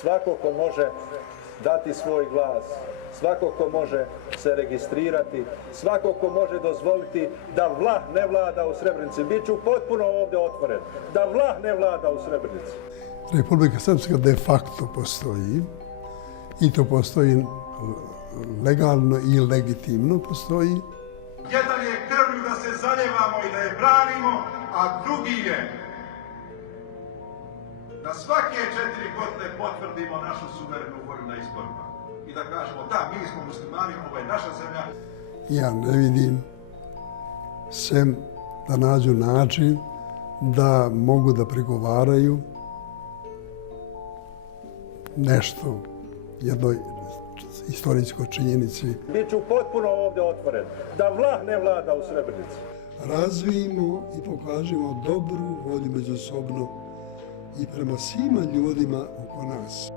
svako ko može dati svoj glas, svako ko može se registrirati, svako ko može dozvoliti da vlah ne vlada u Srebrenici. Biću potpuno ovdje otvoren, da vlah ne vlada u Srebrenici. Republika Srpska de facto postoji i to postoji legalno i legitimno postoji. Jedan je krvlju da se zaljevamo i da je branimo, a drugi je da svake 4 godine potvrdimo našu suverenu volju na izborima i da kažemo da, mi smo muslimani, ovo je naša zemlja. Ja ne vidim sem da nađu način da mogu da pregovaraju nešto, jednoj istorijskoj činjenici. Biću potpuno ovdje otvoren, da vlah ne vlada u Srebrenici. Razvijemo i pokažemo dobru volju međusobno i prema svima ljudima oko nas.